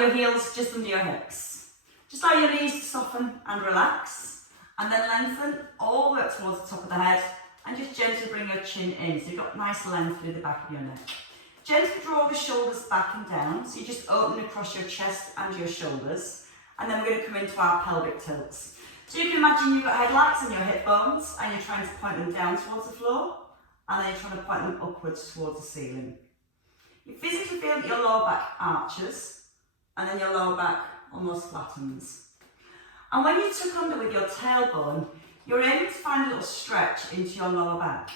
Your heels just under your hips. Just allow your knees to soften and relax, and then lengthen all the way up towards the top of the head, and just gently bring your chin in, so you've got nice length through the back of your neck. Gently draw the shoulders back and down, so you just open across your chest and your shoulders, and then we're going to come into our pelvic tilts. So you can imagine you've got headlights on your hip bones, and you're trying to point them down towards the floor, and then you're trying to point them upwards towards the ceiling. You physically feel that your lower back arches, and then your lower back almost flattens. And when you tuck under with your tailbone, you're able to find a little stretch into your lower back.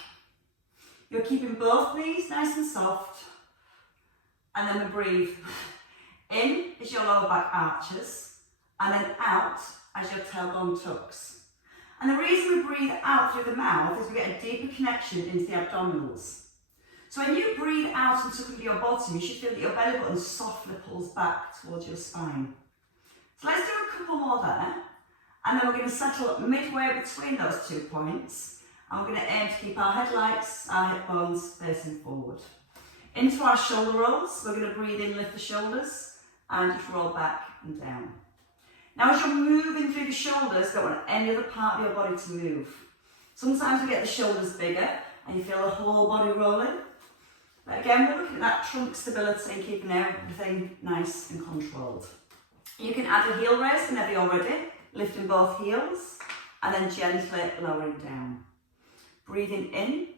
You're keeping both knees nice and soft, and then we breathe. In as your lower back arches, and then out as your tailbone tucks. And the reason we breathe out through the mouth is we get a deeper connection into the abdominals. So when you breathe out and tuck under your bottom, you should feel that your belly button softly pulls back towards your spine. So let's do a couple more there, and then we're going to settle midway between those 2 points, and we're going to aim to keep our headlights, our hip bones facing forward. Into our shoulder rolls, we're going to breathe in, lift the shoulders, and just roll back and down. Now as you're moving through the shoulders, don't want any other part of your body to move. Sometimes we get the shoulders bigger, and you feel the whole body rolling. But again, we're looking at that trunk stability and keeping everything nice and controlled. You can add a heel raise whenever you're ready, lifting both heels, and then gently lowering down. Breathing in,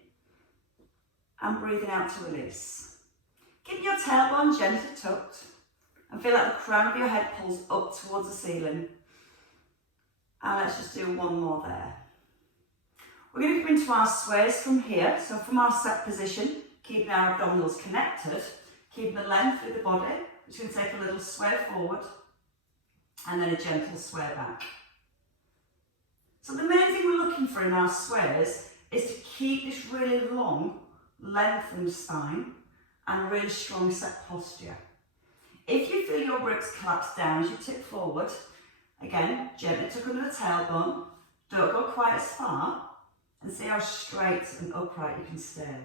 and breathing out to release. Keep your tailbone gently tucked, and feel like the crown of your head pulls up towards the ceiling. And let's just do one more there. We're going to come into our sways from here, so from our set position, keeping our abdominals connected, keeping the length through the body. We're just going to take a little sway forward, and then a gentle sway back. So the main thing we're looking for in our sways is to keep this really long, lengthened spine and really strong set posture. If you feel your ribs collapse down as you tip forward, again, gently tuck under the tailbone, don't go quite as far, and see how straight and upright you can stay.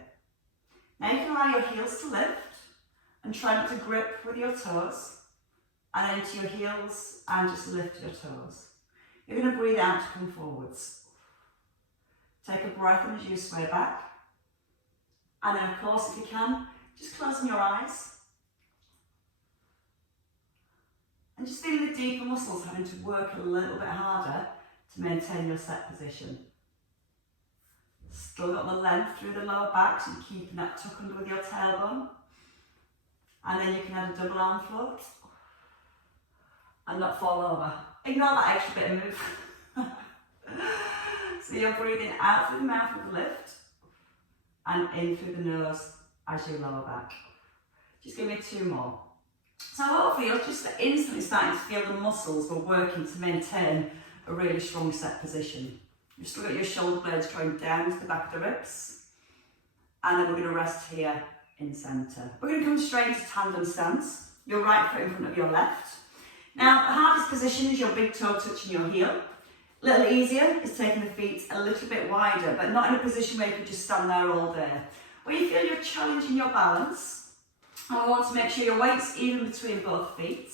Now you can allow your heels to lift, and try not to grip with your toes, and then into your heels, and just lift your toes. You're going to breathe out to come forwards. Take a breath in as you sway back, and then of course if you can, just closing your eyes, and just feeling the deeper muscles having to work a little bit harder to maintain your set position. Still got the length through the lower back, so you're keeping that tuck under with your tailbone. And then you can add a double arm float and not fall over. Ignore that extra bit of move. So you're breathing out through the mouth with the lift and in through the nose as you lower back. Just give me 2 more. So hopefully you're just instantly starting to feel the muscles we're working to maintain a really strong set position. You've still got your shoulder blades going down to the back of the ribs, and then we're going to rest here in centre. We're going to come straight into tandem stance, your right foot in front of your left. Now the hardest position is your big toe touching your heel. A little easier is taking the feet a little bit wider, but not in a position where you could just stand there all day. Where you feel you're challenging your balance, and we want to make sure your weight's even between both feet,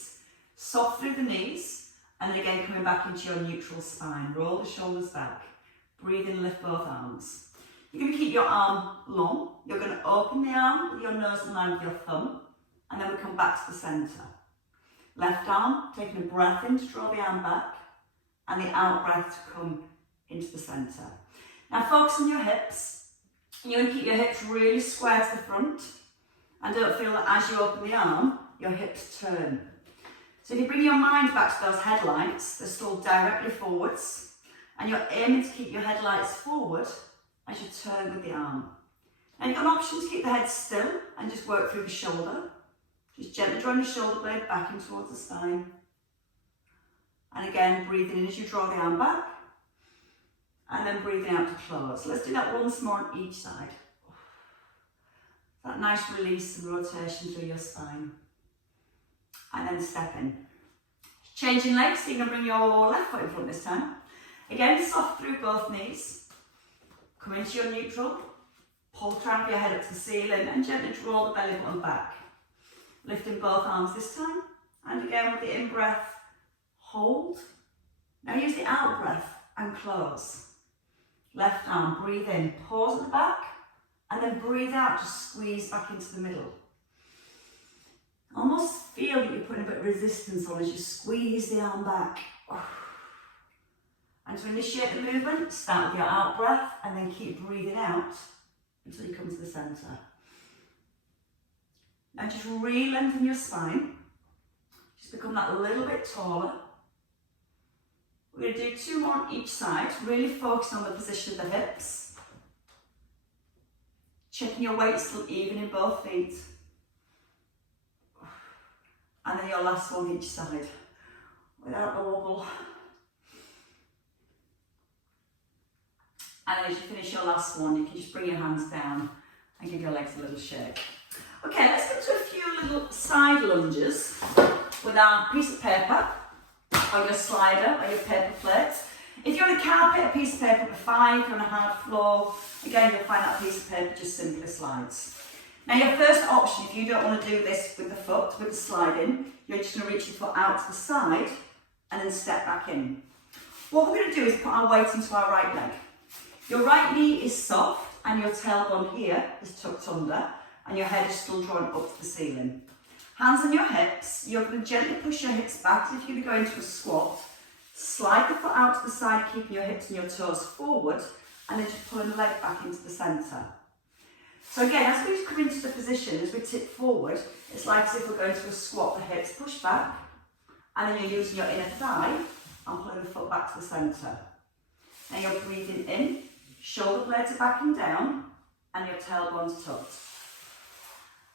soft through the knees, and then again coming back into your neutral spine. Roll the shoulders back, breathe in, lift both arms. You're going to keep your arm long, you're going to open the arm with your nose in line with your thumb, and then we come back to the centre. Left arm, taking a breath in to draw the arm back, and the out breath to come into the centre. Now focus on your hips. You're going to keep your hips really square to the front, and don't feel that as you open the arm, your hips turn. So if you bring your mind back to those headlights, they're still directly forwards, and you're aiming to keep your headlights forward as you turn with the arm. Now you've got an option to keep the head still and just work through the shoulder. Just gently drawing the shoulder blade back in towards the spine. And again, breathing in as you draw the arm back, and then breathing out to close. Let's do that once more on each side. That nice release and rotation through your spine. And then step in. Changing legs, so you're going to bring your left foot in front this time. Again, soft through both knees. Come into your neutral. Pull the crown of your head up to the ceiling and gently draw the belly button back. Lifting both arms this time And again with the in-breath, hold. Now use the out-breath and close. Left arm, breathe in, pause at the back, and then breathe out, just squeeze back into the middle. Almost feel that you're putting a bit of resistance on as you squeeze the arm back. And to initiate the movement, start with your out breath and then keep breathing out until you come to the centre. Now just re-lengthen your spine. Just become that little bit taller. We're going to do 2 more on each side, really focus on the position of the hips. Checking your weight still even in both feet. And then your last one each side, without the wobble. And as you finish your last one, you can just bring your hands down and give your legs a little shake. Okay, let's get to a few little side lunges with our piece of paper, or your slider, or your paper plate. If you're on a carpet, a piece of paper with 5, you're on a hard floor, again you'll find that piece of paper just simply slides. Now your first option, if you don't want to do this with the foot, with the sliding, you're just going to reach your foot out to the side and then step back in. What we're going to do is put our weight into our right leg. Your right knee is soft and your tailbone here is tucked under and your head is still drawn up to the ceiling. Hands on your hips, you're going to gently push your hips back as if you're going to go into a squat. Slide the foot out to the side, keeping your hips and your toes forward, and then just pulling the leg back into the centre. So again, as we come into the position, as we tip forward, it's like as if we're going to a squat, the hips push back, and then you're using your inner thigh and pulling the foot back to the centre. Now you're breathing in, shoulder blades are backing down, and your tailbone's tucked.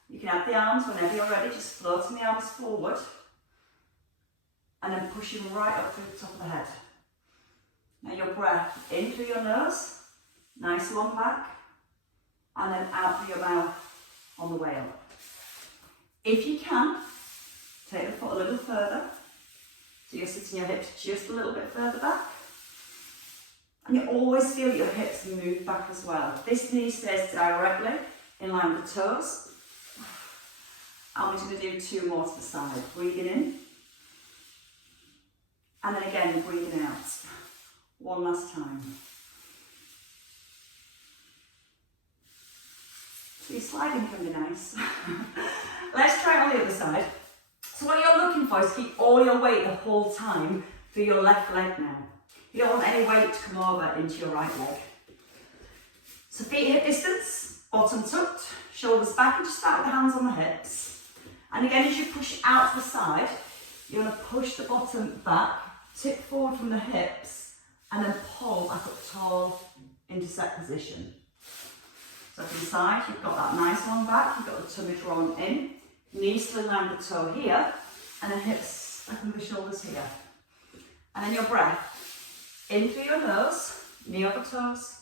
You can have the arms whenever you're ready, just floating the arms forward, and then pushing right up through the top of the head. Now your breath in through your nose, nice long back, and then out through your mouth on the way up. If you can, take the foot a little further, so you're sitting your hips just a little bit further back, and you always feel your hips move back as well. This knee stays directly in line with the toes, and we're just going to do 2 more to the side. Breathing in, and then again breathing out. One last time. So your sliding can be nice. Let's try it on the other side. So what you're looking for is to keep all your weight the whole time through your left leg now. You don't want any weight to come over into your right leg. So feet hip distance, bottom tucked, shoulders back, and just start with the hands on the hips. And again, as you push out to the side, you're going to push the bottom back, tip forward from the hips, and then pull back up tall into set position. So from the side, you've got that nice long back, you've got the tummy drawn in, knees still in line with the toe here, and then hips back under the shoulders here. And then your breath, in through your nose, knee over toes,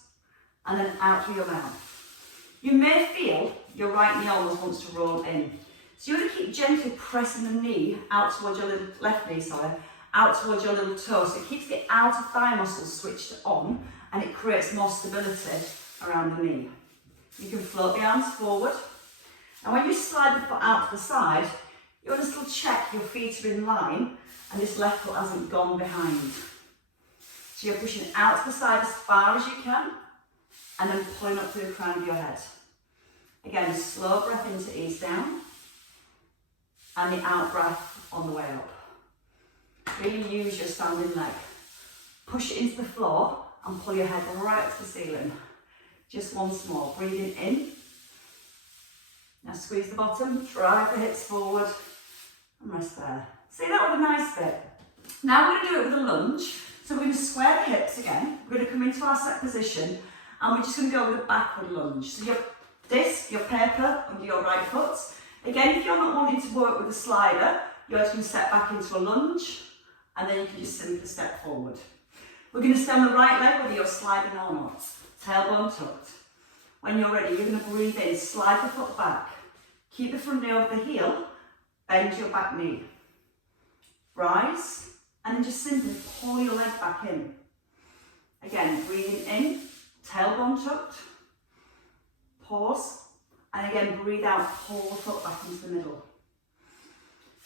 and then out through your mouth. You may feel your right knee almost wants to roll in. So you're going to keep gently pressing the knee out towards your little, left knee, out towards your little toe. So it keeps the outer thigh muscles switched on, and it creates more stability around the knee. You can float the arms forward. And when you slide the foot out to the side, you want to still check your feet are in line and this left foot hasn't gone behind. So you're pushing out to the side as far as you can and then pulling up through the crown of your head. Again, a slow breath in to ease down and the out breath on the way up. Really use your standing leg. Push it into the floor and pull your head right up to the ceiling. Just once more, breathing in. Now squeeze the bottom, drive the hips forward and rest there. See, that was a nice bit. Now we're going to do it with a lunge. So we're going to square the hips again. We're going to come into our set position and we're just going to go with a backward lunge. So your disc, your paper under your right foot. Again, if you're not wanting to work with a slider, you're just going to step back into a lunge and then you can just simply step forward. We're going to stay on the right leg whether you're sliding or not. Tailbone tucked. When you're ready, you're going to breathe in, slide the foot back. Keep the front knee over the heel, bend your back knee. Rise, and then just simply pull your leg back in. Again, breathing in, tailbone tucked. Pause, and again breathe out, pull the foot back into the middle.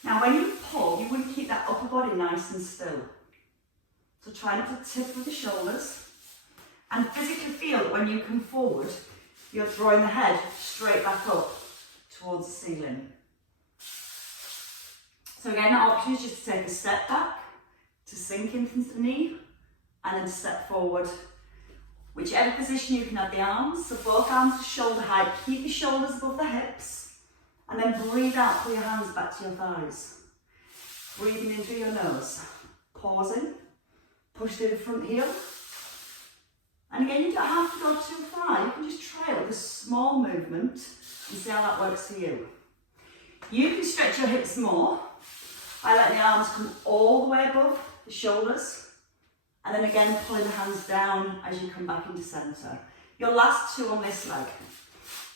Now when you pull, you want to keep that upper body nice and still. So try not to tip with the shoulders, and physically feel that when you come forward, you're drawing the head straight back up towards the ceiling. So again, the option is just to take a step back, to sink into the knee, and then step forward. Whichever position you can have the arms, so both arms to shoulder height, keep your shoulders above the hips, and then breathe out, pull your hands back to your thighs. Breathing in through your nose, pausing, push through the front heel. And again, you don't have to go too far, you can just try it with a small movement and see how that works for you. You can stretch your hips more by letting the arms come all the way above the shoulders, and then again pulling the hands down as you come back into centre. Your last two on this leg.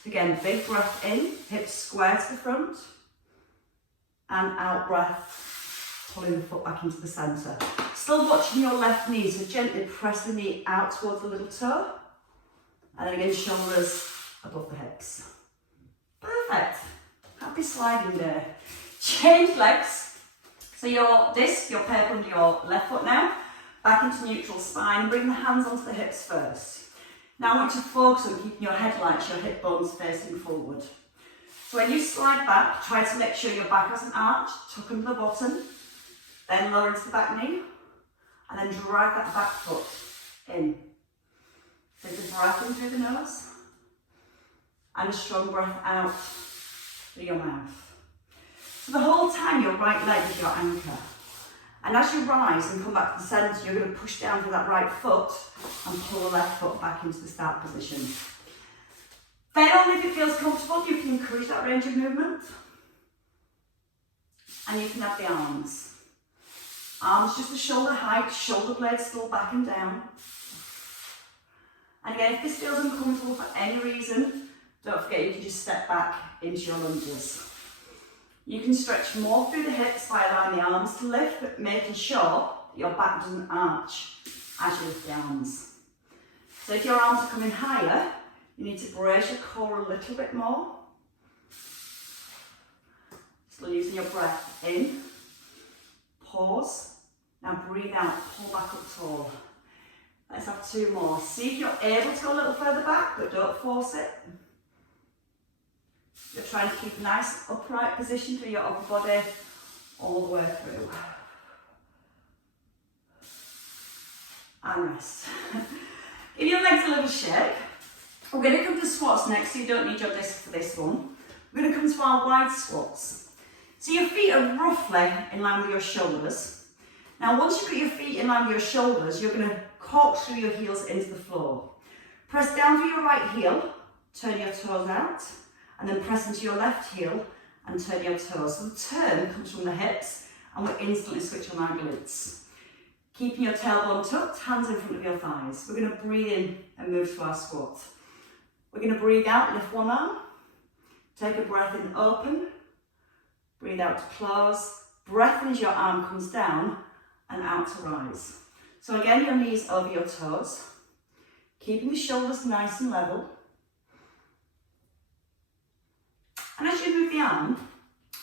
So again, big breath in, hips square to the front, and out breath, pulling the foot back into the centre. Still watching your left knee, so gently press the knee out towards the little toe, and then again shoulders above the hips. Perfect. Happy sliding there. Change legs. So your disc, your paper under your left foot now, back into neutral spine. Bring the hands onto the hips first. Now I want you to focus on keeping your head light, your hip bones facing forward. So when you slide back, try to make sure your back has an arch, tuck under the bottom, then lower into the back knee, and then drag that back foot in. Take a breath in through the nose, and a strong breath out through your mouth. So the whole time your right leg is your anchor. And as you rise and come back to the centre, you're going to push down to that right foot and pull the left foot back into the start position. Then only if it feels comfortable, you can increase that range of movement. And you can have the arms. Arms just the shoulder height, shoulder blades still back and down. And again, if this feels uncomfortable for any reason, don't forget you can just step back into your lunges. You can stretch more through the hips by allowing the arms to lift, but making sure that your back doesn't arch as you lift the arms. So if your arms are coming higher, you need to brace your core a little bit more. Still using your breath in, pause, now breathe out, pull back up tall. Let's have two more. See if you're able to go a little further back, but don't force it. You're trying to keep a nice upright position through your upper body all the way through. And rest. Give your legs a little shake. We're going to come to squats next, so you don't need your disc for this one. We're going to come to our wide squats. So your feet are roughly in line with your shoulders. Now once you've got your feet in line with your shoulders, you're going to cork through your heels into the floor. Press down through your right heel, turn your toes out, and then press into your left heel and turn your toes. So the turn comes from the hips, and we'll instantly switch on our glutes. Keeping your tailbone tucked, hands in front of your thighs. We're going to breathe in and move to our squat. We're going to breathe out, lift one arm, take a breath in, open, breathe out to close, breath in as your arm comes down and out to rise. So again, your knees over your toes, keeping the shoulders nice and level. And as you move the arm,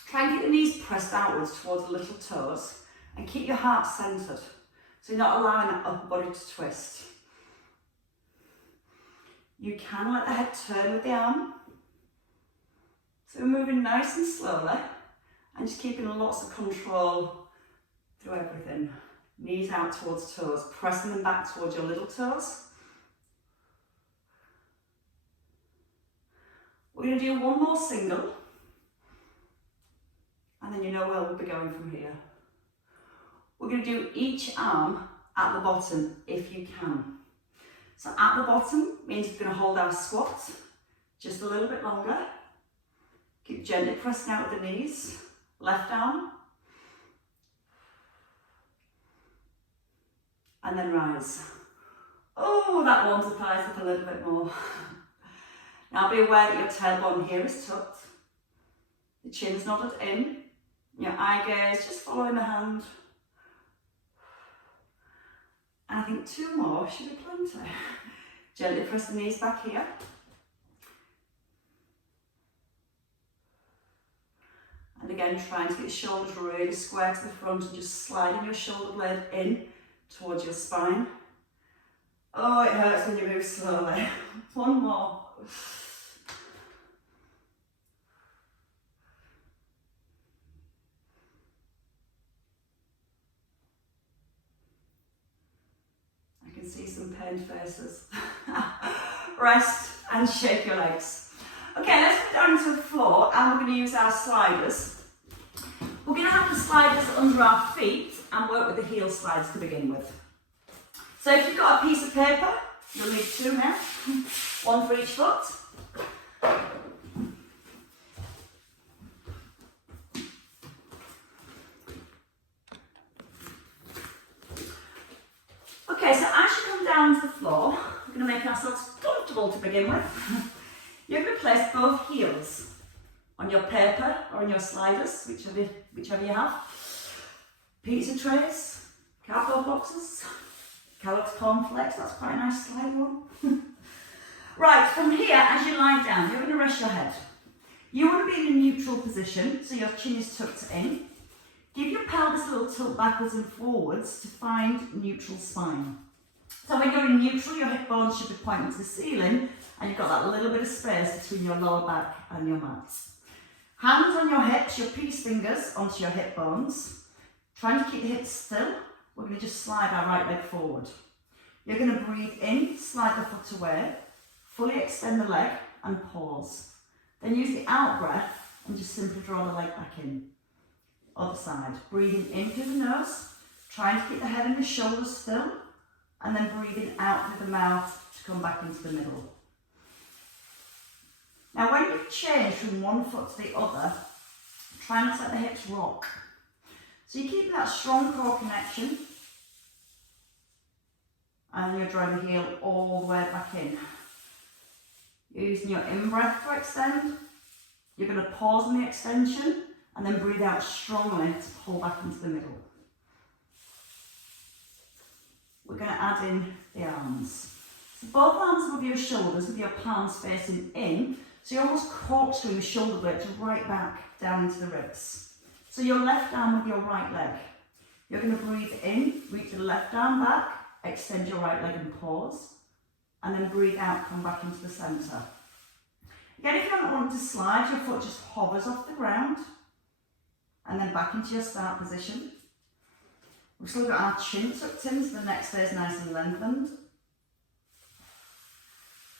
try and keep the knees pressed outwards towards the little toes and keep your heart centred. So you're not allowing that upper body to twist. You can let the head turn with the arm. So we're moving nice and slowly and just keeping lots of control through everything. Knees out towards toes, pressing them back towards your little toes. We're going to do one more single, and then you know where we'll be going from here. We're going to do each arm at the bottom if you can. So at the bottom means we're going to hold our squat just a little bit longer. Keep gently pressing out with the knees. Left arm. And then rise. Oh, that warms the thighs up a little bit more. Now be aware that your tailbone here is tucked. The chin's nodded in. Your eye gaze just following the hand. And I think two more should be plenty. Gently press the knees back here. And again, trying to get your shoulders really square to the front and just sliding your shoulder blade in towards your spine. Oh, it hurts when you move slowly. One more. I can see some pained faces. Rest and shake your legs. Okay, let's go down to the floor and we're going to use our sliders. We're going to have the sliders under our feet and work with the heel slides to begin with. So if you've got a piece of paper, you'll need two now, one for each foot. Okay, so as you come down to the floor, we're going to make ourselves comfortable to begin with. You're going to place both heels on your paper or on your sliders, whichever you have. Pizza trays, cardboard boxes, Kellogg's cornflakes, that's quite a nice slide one. Right, from here, as you lie down, you're going to rest your head. You want to be in a neutral position, so your chin is tucked in. Give your pelvis a little tilt backwards and forwards to find neutral spine. So when you're in neutral, your hip bones should be pointing to the ceiling and you've got that little bit of space between your lower back and your mat. Hands on your hips, your peace fingers onto your hip bones. Trying to keep the hips still, we're going to just slide our right leg forward. You're going to breathe in, slide the foot away, fully extend the leg and pause. Then use the out breath and just simply draw the leg back in. Other side, breathing in through the nose, trying to keep the head and the shoulders still, and then breathing out through the mouth to come back into the middle. Now when you change from one foot to the other, try not to let the hips rock. So you keep that strong core connection, and then you're drawing the heel all the way back in. You're using your in-breath to extend. You're going to pause on the extension, and then breathe out strongly to pull back into the middle. We're going to add in the arms. So both arms above your shoulders with your palms facing in, so you're almost corkscrewing the shoulder blade to right back down into the ribs. So your left arm with your right leg. You're going to breathe in, reach the left arm back, extend your right leg and pause, and then breathe out, come back into the centre. Again, if you don't want to slide, your foot just hovers off the ground, and then back into your start position. We've still got our chin tucked in, so the neck stays nice and lengthened.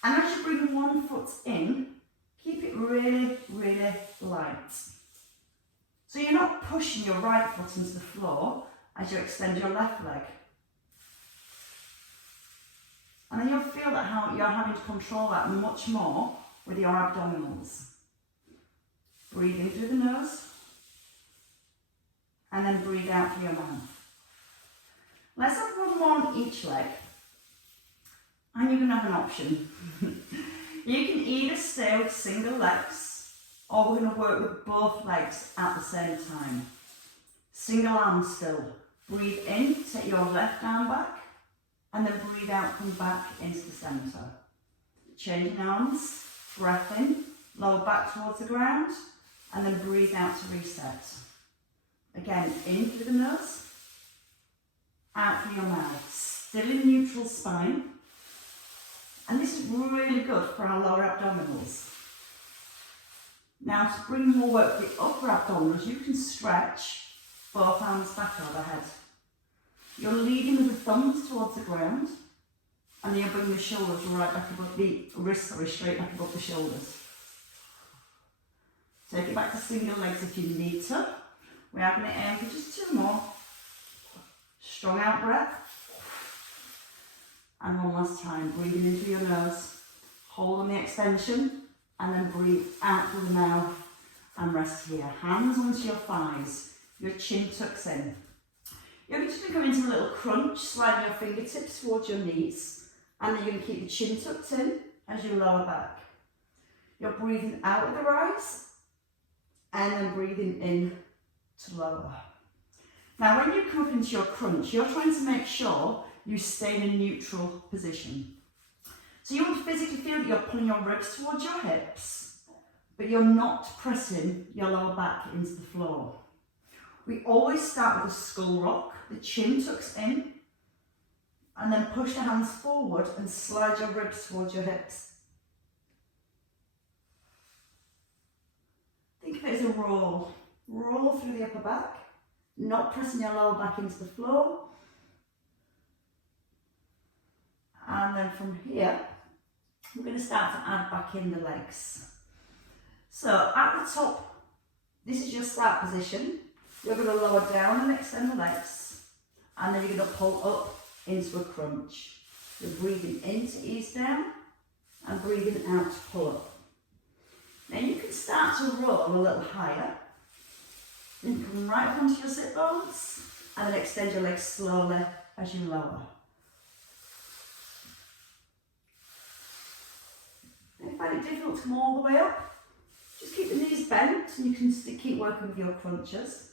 And as you bring one foot in, keep it really, really light. So you're not pushing your right foot into the floor as you extend your left leg. And then you'll feel that how you're having to control that much more with your abdominals. Breathe in through the nose, and then breathe out through your mouth. Let's have one more on each leg, and you're going to have an option. You can either stay with single legs, or we're going to work with both legs at the same time. Single arm still. Breathe in, take your left arm back, and then breathe out, come back into the centre. Changing arms, breath in, lower back towards the ground, and then breathe out to reset. Again, in through the nose, out through your mouth. Still in neutral spine. And this is really good for our lower abdominals. Now to bring more work to the upper abdominals, you can stretch both arms back overhead. You're leading with the thumbs towards the ground, and then you'll bring the shoulders right back above the wrists, straight back above the shoulders. Take it back to single legs if you need to. We are going to aim for just two more. Strong out breath. And one last time, breathing in through your nose, hold on the extension, and then breathe out through the mouth and rest here. Hands onto your thighs, your chin tucks in. You're just going to go into a little crunch, sliding your fingertips towards your knees, and then you're going to keep the chin tucked in as you lower back. You're breathing out with the rise, and then breathing in to lower. Now when you come up into your crunch, you're trying to make sure you stay in a neutral position. So you want to physically feel that you're pulling your ribs towards your hips, but you're not pressing your lower back into the floor. We always start with a skull rock, the chin tucks in, and then push the hands forward and slide your ribs towards your hips. Think of it as a roll. Roll through the upper back, not pressing your lower back into the floor. And then from here, we're going to start to add back in the legs. So at the top, this is your start position. You're going to lower down and extend the legs, and then you're going to pull up into a crunch. You're breathing in to ease down and breathing out to pull up. Now you can start to roll a little higher. Then come right up onto your sit bones and then extend your legs slowly as you lower. If you find it difficult to come all the way up, just keep the knees bent and you can keep working with your crunches.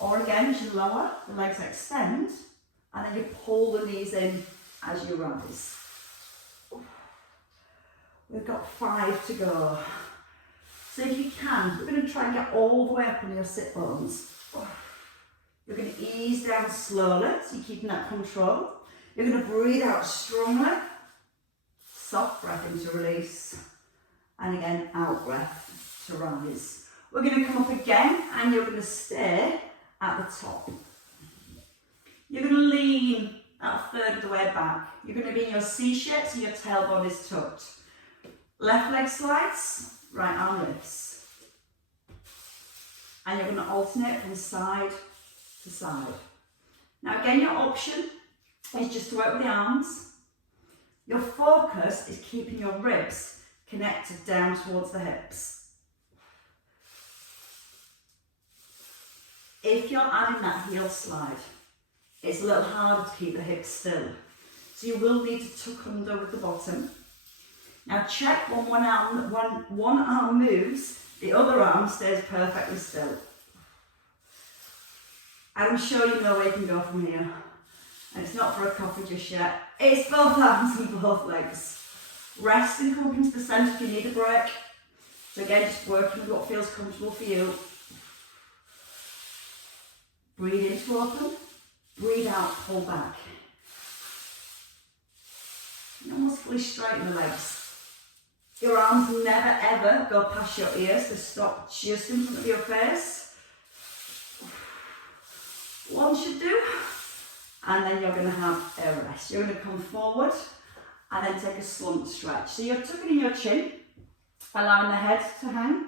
Or again, as you lower, the legs extend and then you pull the knees in as you rise. We've got 5 to go. So if you can, we're going to try and get all the way up on your sit bones. You're going to ease down slowly, so you're keeping that control. You're going to breathe out strongly. Soft breath in to release. And again, out breath to rise. We're going to come up again and you're going to stay at the top. You're going to lean out a third of the way back. You're going to be in your C shape, so your tailbone is tucked. Left leg slides. Right arm lifts. And you're going to alternate from side to side. Now again, your option is just to work with the arms. Your focus is keeping your ribs connected down towards the hips. If you're adding that heel slide, it's a little harder to keep the hips still. So you will need to tuck under with the bottom. Now check when one arm moves, the other arm stays perfectly still. I'm sure you know where you can go from here. And it's not for a coffee just yet. It's both arms and both legs. Rest and come up into the centre if you need a break. So again, just working with what feels comfortable for you. Breathe in to open. Breathe out, pull back. And almost fully straighten the legs. Your arms never ever go past your ears, so stop just in front of your face. One should do. And then you're going to have a rest. You're going to come forward and then take a slump stretch. So you're tucking in your chin, allowing the head to hang.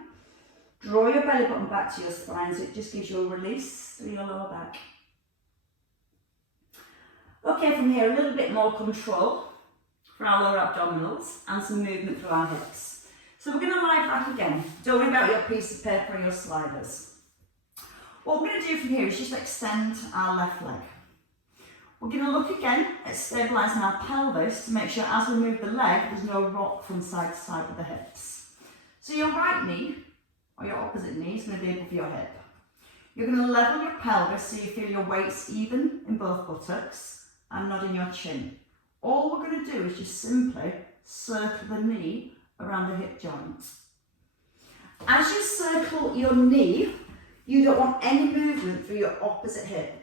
Draw your belly button back to your spine, so it just gives you a release through your lower back. Okay, from here, a little bit more control for our lower abdominals and some movement through our hips. So we're going to lie back again. Don't worry about your piece of paper or your sliders. What we're going to do from here is just extend our left leg. We're going to look again at stabilising our pelvis to make sure as we move the leg, there's no rock from side to side with the hips. So your right knee, or your opposite knee, is going to be above your hip. You're going to level your pelvis so you feel your weight's even in both buttocks and not in your chin. All we're going to do is just simply circle the knee around the hip joint. As you circle your knee, you don't want any movement through your opposite hip.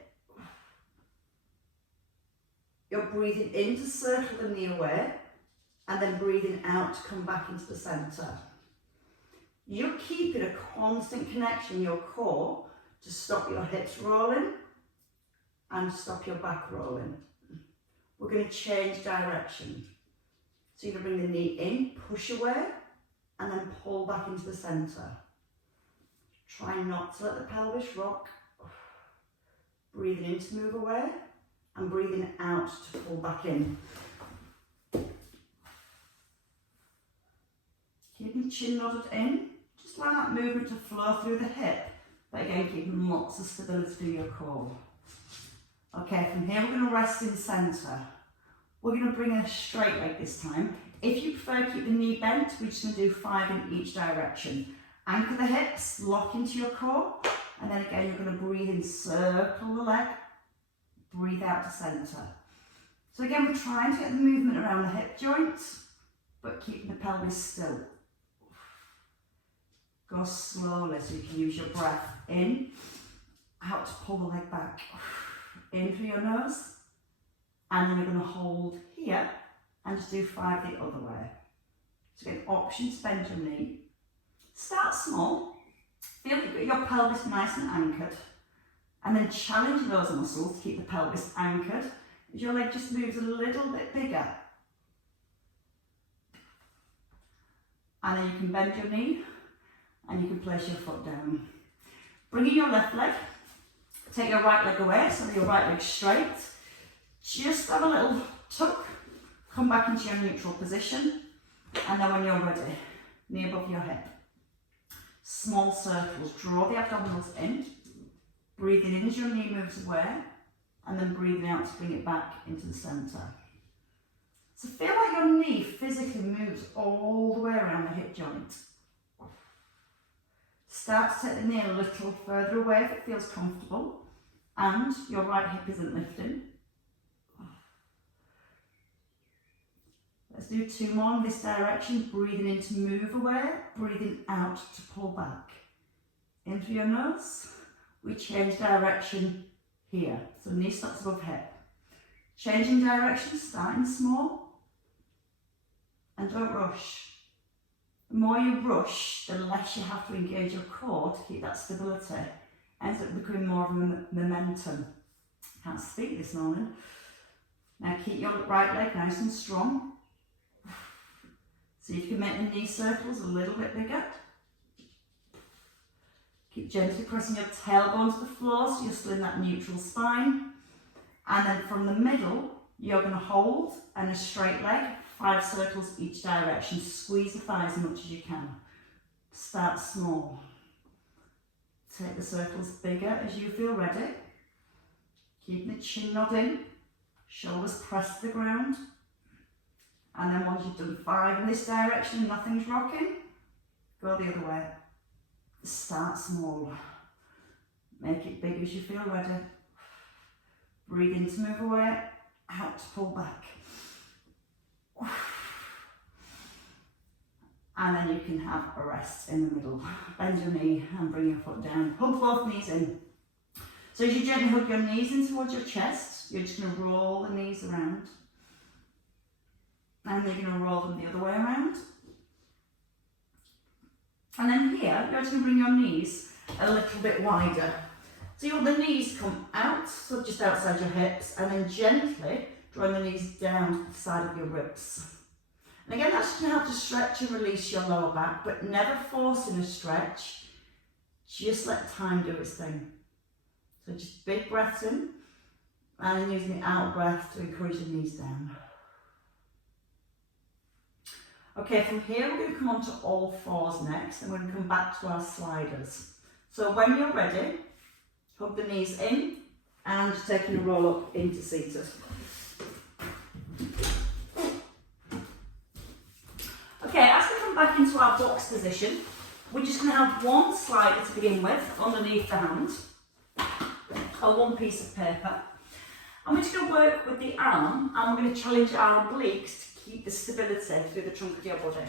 You're breathing in to circle the knee away and then breathing out to come back into the centre. You're keeping a constant connection in your core to stop your hips rolling and stop your back rolling. We're going to change direction. So you're going to bring the knee in, push away, and then pull back into the centre. Try not to let the pelvis rock. Breathing in to move away, and breathing out to pull back in. Keeping the chin nodded in, just allow that movement to flow through the hip, but again keeping lots of stability through your core. Okay, from here we're going to rest in centre. We're going to bring a straight leg this time. If you prefer to keep the knee bent, we're just going to do 5 in each direction. Anchor the hips, lock into your core, and then again you're going to breathe in, circle the leg, breathe out to centre. So again, we're trying to get the movement around the hip joints, but keeping the pelvis still. Go slowly so you can use your breath in, out to pull the leg back. In through your nose, and then we're going to hold here and just do 5 the other way. So get an option to bend your knee. Start small, feel your pelvis nice and anchored, and then challenge those muscles to keep the pelvis anchored as your leg just moves a little bit bigger. And then you can bend your knee and you can place your foot down. Bring in your left leg, take your right leg away, so your right leg straight. Just have a little tuck, come back into your neutral position, and then when you're ready, knee above your hip. Small circles, draw the abdominals in, breathing in as your knee moves away, and then breathing out to bring it back into the centre. So feel like your knee physically moves all the way around the hip joint. Start to take the knee a little further away if it feels comfortable, and your right hip isn't lifting. Let's do 2 more in this direction. Breathing in to move away, breathing out to pull back. In through your nose, we change direction here. So knee stops above hip. Changing direction, starting small, and don't rush. The more you rush, the less you have to engage your core to keep that stability. Ends up becoming more of a momentum. Can't speak this morning. Now keep your right leg nice and strong. See if you can make the knee circles a little bit bigger. Keep gently pressing your tailbone to the floor so you're still in that neutral spine. And then from the middle, you're going to hold and a straight leg, 5 circles each direction. Squeeze the thighs as much as you can. Start small. Take the circles bigger as you feel ready. Keep the chin nod in, shoulders press to the ground. And then once you've done 5 in this direction and nothing's rocking, go the other way. Start small. Make it big as you feel ready. Breathe in to move away, out to pull back. And then you can have a rest in the middle. Bend your knee and bring your foot down. Hug both knees in. So as you gently hug your knees in towards your chest, you're just going to roll the knees around. And then you're going to roll them the other way around. And then here, you're just going to bring your knees a little bit wider. So you want the knees come out, so just outside your hips, and then gently drawing the knees down to the side of your ribs. And again, that's going to help to stretch and release your lower back, but never forcing a stretch. Just let time do its thing. So just big breaths in, and then using the out breath to encourage the knees down. Okay, from here we're going to come on to all 4s next, and we're going to come back to our sliders. So when you're ready, hug the knees in, and just taking a roll up into seated. Okay, as we come back into our box position, we're just going to have 1 slider to begin with underneath the hand, or 1 piece of paper. And we're just going to work with the arm, and we're going to challenge our obliques to keep the stability through the trunk of your body.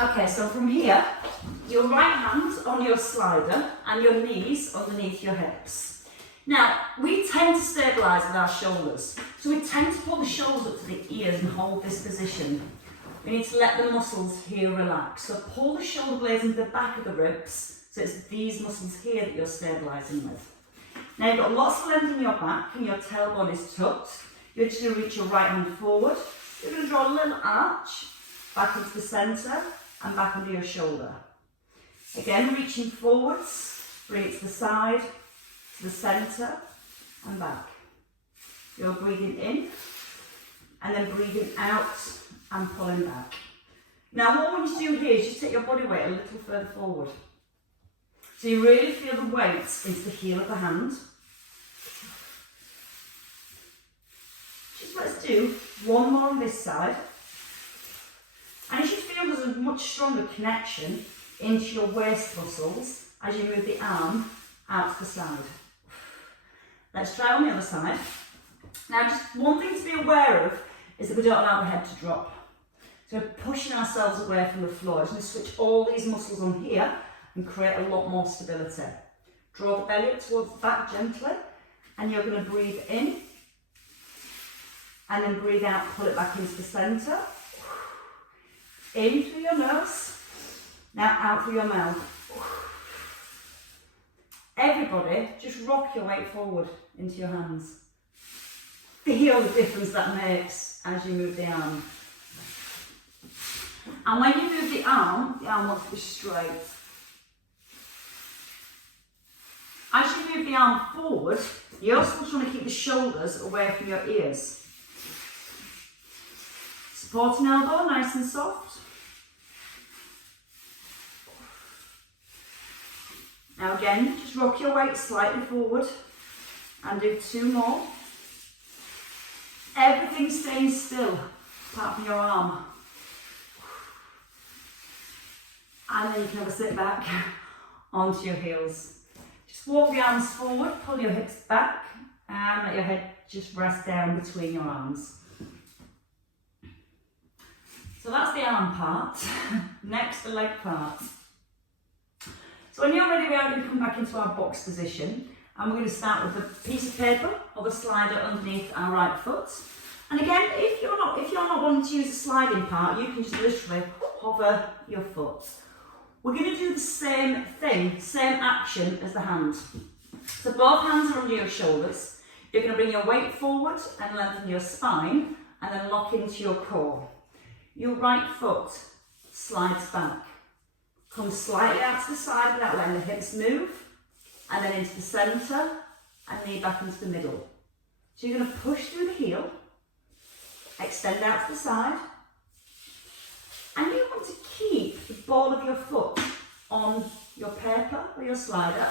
Okay, so from here, your right hand on your slider and your knees underneath your hips. Now, we tend to stabilise with our shoulders. So we tend to pull the shoulders up to the ears and hold this position. We need to let the muscles here relax. So pull the shoulder blades into the back of the ribs. So it's these muscles here that you're stabilising with. Now you've got lots of length in your back and your tailbone is tucked. You're just going to reach your right hand forward. You're going to draw a little arch back into the centre and back under your shoulder. Again, reaching forwards, bring it to the side, to the centre and back. You're breathing in and then breathing out and pulling back. Now what I want you to do here is just take your body weight a little further forward. So you really feel the weight into the heel of the hand. Just let's do 1 more on this side. And you should feel there's a much stronger connection into your waist muscles as you move the arm out to the side. Let's try on the other side. Now just one thing to be aware of is that we don't allow the head to drop. So we're pushing ourselves away from the floor. Just going to switch all these muscles on here and create a lot more stability. Draw the belly up towards the back gently, and you're going to breathe in, and then breathe out, pull it back into the centre. In through your nose, now out through your mouth. Everybody, just rock your weight forward into your hands. Feel the difference that makes as you move the arm. And when you move the arm wants to be straight. As you move the arm forward, you're also trying to keep the shoulders away from your ears. Supporting elbow, nice and soft. Now again, just rock your weight slightly forward and do 2 more. Everything staying still, apart from your arm. And then you can have a sit back onto your heels. Just walk the arms forward, pull your hips back, and let your head just rest down between your arms. So that's the arm part. Next, the leg part. So when you're ready, we are going to come back into our box position, and we're going to start with a piece of paper or the slider underneath our right foot. And again, if you're not wanting to use the sliding part, you can just literally hover your foot. We're going to do the same thing, same action as the hand. So both hands are under your shoulders. You're going to bring your weight forward and lengthen your spine, and then lock into your core. Your right foot slides back. Come slightly out to the side without letting the hips move, and then into the centre, and knee back into the middle. So you're going to push through the heel, extend out to the side, and you want to keep the ball of your foot on your paper or your slider.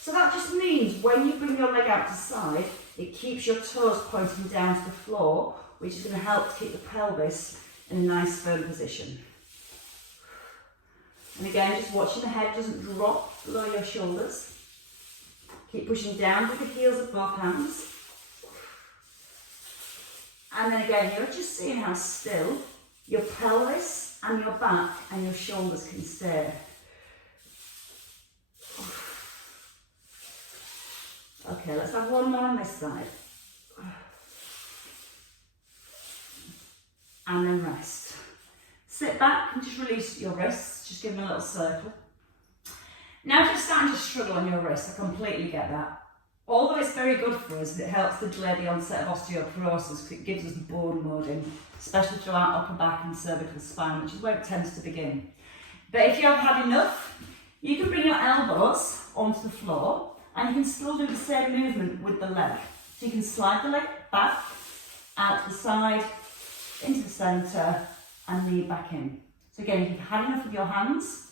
So that just means when you bring your leg out to the side, it keeps your toes pointing down to the floor, which is going to help to keep the pelvis in a nice firm position. And again, just watching the head doesn't drop below your shoulders. Keep pushing down with the heels of both hands. And then again, you're just seeing how still your pelvis and your back and your shoulders can stay. Okay, let's have one more on this side. And then rest. Sit back and just release your wrists, just give them a little circle. Now if you're starting to struggle on your wrists, I completely get that. Although it's very good for us, it helps to delay the onset of osteoporosis because it gives us bone loading, especially through our upper back and cervical spine, which is where it tends to begin. But if you have had enough, you can bring your elbows onto the floor and you can still do the same movement with the leg. So you can slide the leg back, out to the side, into the centre, and knee back in. So again, if you've had enough of your hands,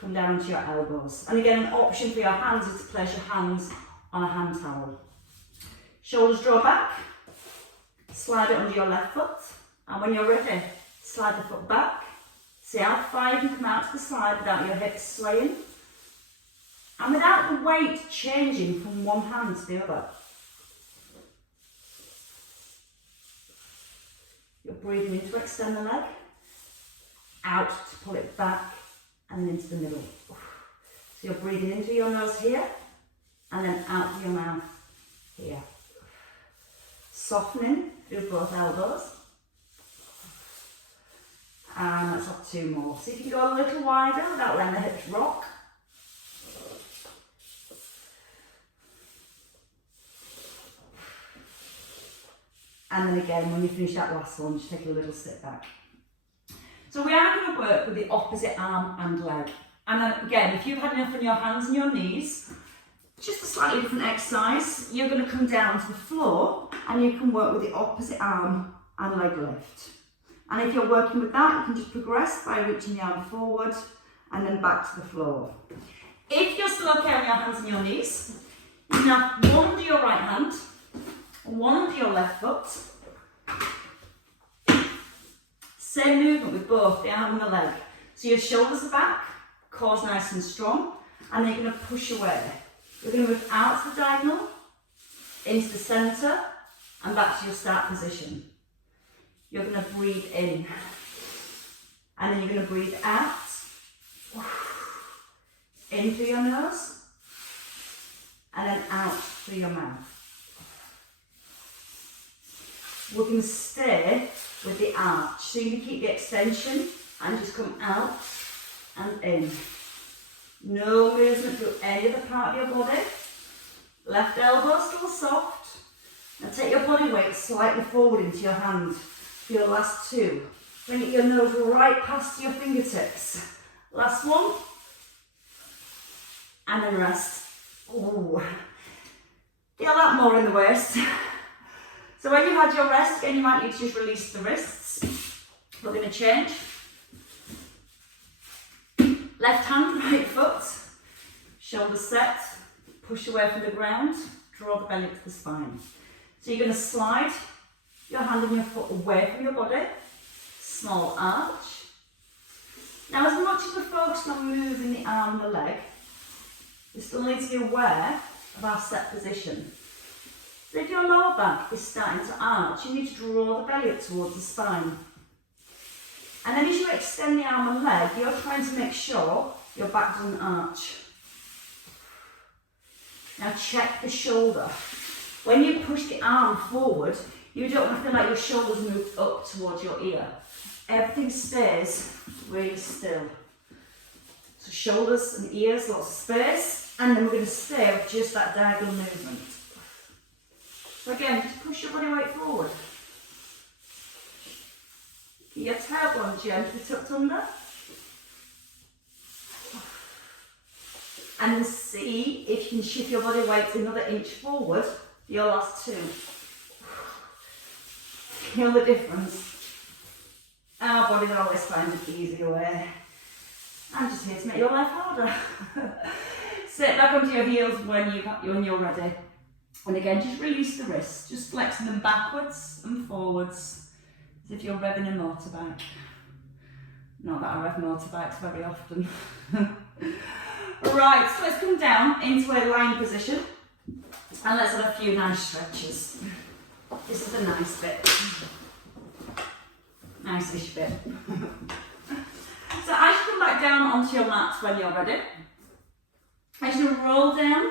come down to your elbows. And again, an option for your hands is to place your hands on a hand towel. Shoulders draw back, slide it under your left foot, and when you're ready, slide the foot back. See how far you can come out to the side without your hips swaying, and without the weight changing from one hand to the other. You're breathing in to extend the leg, out to pull it back, and into the middle. So you're breathing into your nose here, and then out through your mouth here. Softening through both elbows. And let's have 2 more. See if you can go a little wider without letting the hips rock. And then again, when you finish that last one, just take a little sit back. So we are going to work with the opposite arm and leg. And then again, if you've had enough on your hands and your knees, just a slightly different exercise, you're going to come down to the floor and you can work with the opposite arm and leg lift. And if you're working with that, you can just progress by reaching the arm forward and then back to the floor. If you're still okay on your hands and your knees, you can have one under your right hand, one under your left foot. Same movement with both the arm and the leg. So your shoulders are back, core's nice and strong, and then you're going to push away. You're going to move out to the diagonal, into the centre, and back to your start position. you're going to breathe in. And then you're going to breathe out. In through your nose. And then out through your mouth. We're going to stay with the arch. So you can keep the extension and just come out and in. No movement through any other part of your body. Left elbow still soft. Now take your body weight slightly forward into your hand for your last two. Bring your nose right past your fingertips. Last one. And then rest. Ooh. Feel that more in the waist. So when you've had your rest, again you might need to just release the wrists. We're going to change. Left hand, right foot. Shoulders set. Push away from the ground. Draw the belly to the spine. So you're going to slide your hand and your foot away from your body. Small arch. Now as much as we're focused on moving the arm and the leg, we still need to be aware of our set position. So if your lower back is starting to arch, you need to draw the belly up towards the spine. And then as you extend the arm and leg, you're trying to make sure your back doesn't arch. Now check the shoulder. When you push the arm forward, you don't want to feel like your shoulders move up towards your ear. Everything stays really still. So shoulders and ears, lots of space, and then we're going to stay with just that diagonal movement. So again, just push your body weight forward. Keep your tailbone gently tucked under. And see if you can shift your body weight another inch forward for your last two. Feel the difference. Our bodies always find the easier way. I'm just here to make your life harder. Sit back onto your heels when you're ready. And again, just release the wrists, just flexing them backwards and forwards, as if you're revving a motorbike. Not that I rev motorbikes very often. Right, so let's come down into a lying position, and let's have a few nice stretches. This is a nice bit. Nice-ish bit. So as you come back down onto your mat when you're ready, as you roll down,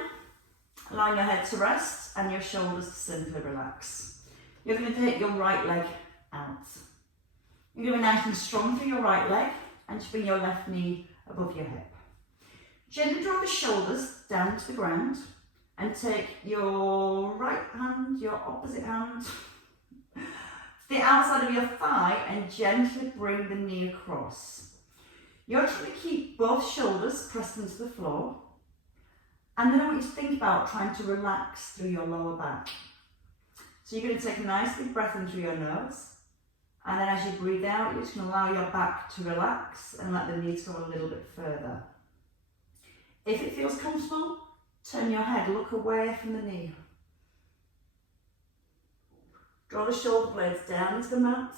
allowing your head to rest and your shoulders to simply relax. You're going to take your right leg out. You're going to be nice and strong through your right leg and just bring your left knee above your hip. Gently draw the shoulders down to the ground and take your right hand, your opposite hand, to the outside of your thigh and gently bring the knee across. You're trying to keep both shoulders pressed into the floor. And then I want you to think about trying to relax through your lower back. So you're going to take a nice big breath in through your nose. And then as you breathe out, you're just going to allow your back to relax and let the knees go a little bit further. If it feels comfortable, turn your head, look away from the knee. Draw the shoulder blades down into the mat.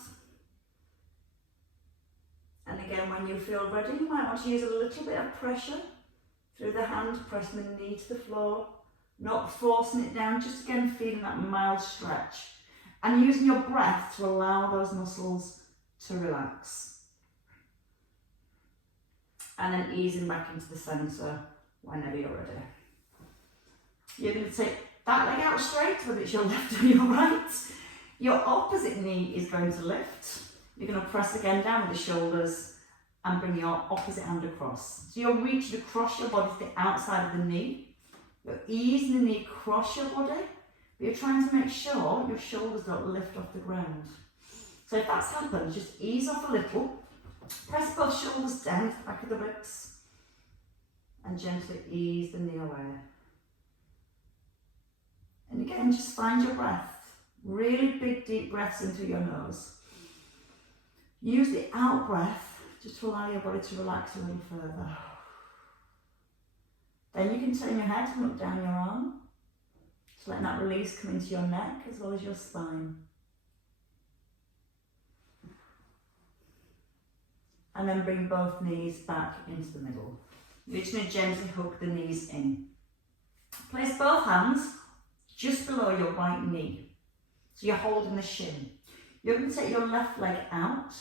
And again, when you feel ready, you might want to use a little bit of pressure through the hand, pressing the knee to the floor, not forcing it down, just again feeling that mild stretch. And using your breath to allow those muscles to relax. And then easing back into the centre whenever you're ready. You're going to take that leg out straight, whether it's your left or your right. Your opposite knee is going to lift. You're going to press again down with the shoulders and bring your opposite hand across. So you're reaching across your body to the outside of the knee. You're easing the knee across your body, but you're trying to make sure your shoulders don't lift off the ground. So if that's happened, just ease off a little. Press both shoulders down to the back of the ribs and gently ease the knee away. And again, just find your breath. Really big, deep breaths into your nose. Use the out breath just to allow your body to relax a little further. Then you can turn your head and look down your arm. Just letting that release come into your neck as well as your spine. And then bring both knees back into the middle. You're just going to gently hook the knees in. Place both hands just below your right knee. So you're holding the shin. You're going to take your left leg out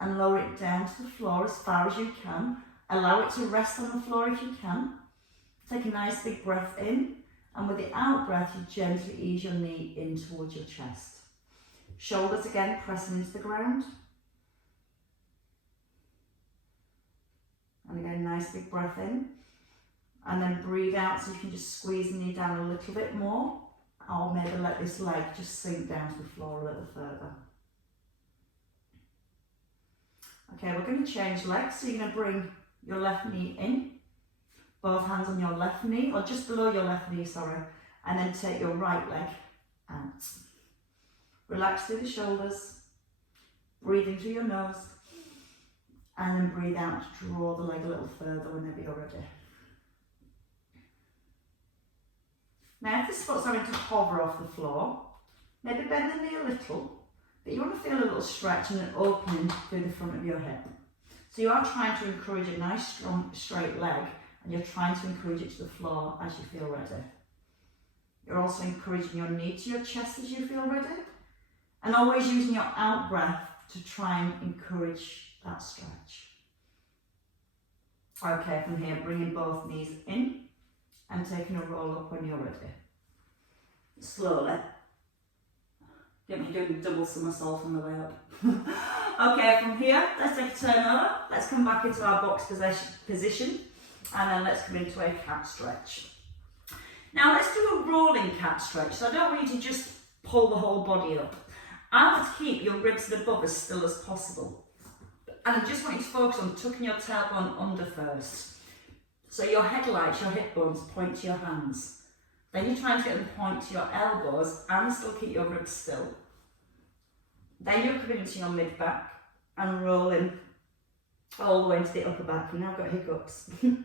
and lower it down to the floor as far as you can. Allow it to rest on the floor if you can. Take a nice big breath in, and with the out breath, you gently ease your knee in towards your chest. Shoulders again pressing into the ground. And again, nice big breath in. And then breathe out so you can just squeeze the knee down a little bit more, or maybe let this leg just sink down to the floor a little further. Okay, we're going to change legs, so you're going to bring your left knee in, both hands on your left knee, or just below your left knee, sorry, and then take your right leg out. Relax through the shoulders, breathe in through your nose, and then breathe out to draw the leg a little further whenever you're ready. Now if the foot's starting to hover off the floor, maybe bend the knee a little, but you want to feel a little stretch and an opening through the front of your hip. So you are trying to encourage a nice strong straight leg, and you're trying to encourage it to the floor as you feel ready. You're also encouraging your knee to your chest as you feel ready, and always using your out breath to try and encourage that stretch. Okay, from here, bringing both knees in and taking a roll up when you're ready. Slowly. Get me doing double somersault on the way up. Okay, from here, let's take a turn over. Let's come back into our box position, and then let's come into a cat stretch. Now let's do a rolling cat stretch. So I don't want you to just pull the whole body up. I want to keep your ribs above as still as possible. And I just want you to focus on tucking your tailbone under first. So your headlights, your hip bones point to your hands. Then you're trying to get them to point to your elbows and still keep your ribs still. Then you're coming into your mid-back and rolling all the way into the upper back. You've now got hiccups. And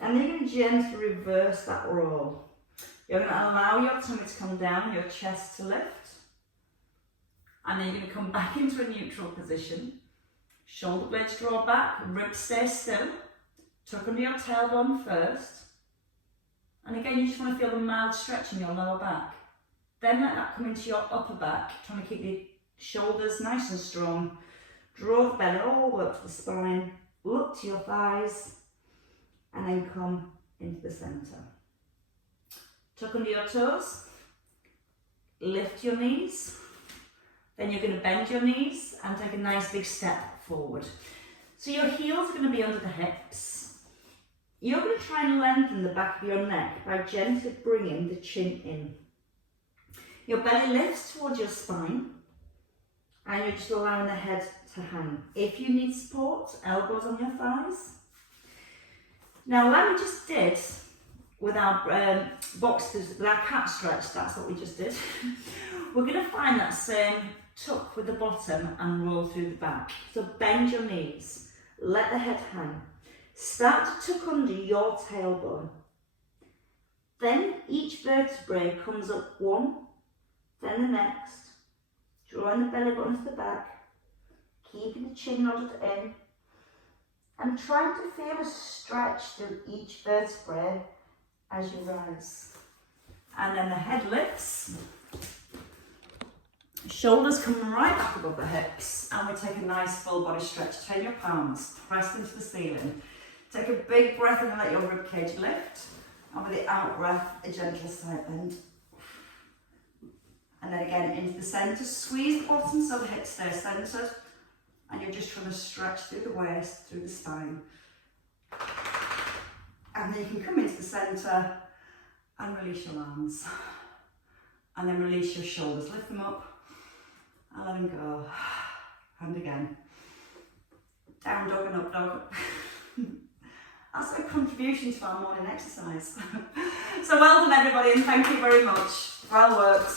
then you're going to gently reverse that roll. You're going to allow your tummy to come down, your chest to lift. And then you're going to come back into a neutral position. Shoulder blades draw back, ribs stay still. Tuck under your tailbone first. And again, you just want to feel the mild stretch in your lower back. Then let that come into your upper back, trying to keep the shoulders nice and strong. Draw the belly all the way up to the spine, look to your thighs, and then come into the centre. Tuck under your toes, lift your knees. Then you're going to bend your knees and take a nice big step forward. So your heels are going to be under the hips. You're going to try and lengthen the back of your neck by gently bringing the chin in. Your belly lifts towards your spine, and you're just allowing the head to hang. If you need support, elbows on your thighs. Now, like we just did with our boxers, with our cat stretch, that's what we just did. We're going to find that same tuck with the bottom and roll through the back. So bend your knees, let the head hang. Start to tuck under your tailbone. Then each vertebrae comes up one, then the next, drawing the belly button to the back, keeping the chin nodded in, and trying to feel a stretch through each vertebrae as you rise. And then the head lifts, shoulders come right back above the hips, and we take a nice full body stretch. Turn your palms, press into the ceiling. Take a big breath in and let your ribcage lift. And with the out breath, a gentle side bend. And then again into the centre. Squeeze the bottom so the hips stay centred. And you're just trying to stretch through the waist, through the spine. And then you can come into the centre and release your arms. And then release your shoulders. Lift them up and let them go. And again. Down dog and up dog. That's a contribution to our morning exercise. So well done everybody, and thank you very much. Well worked.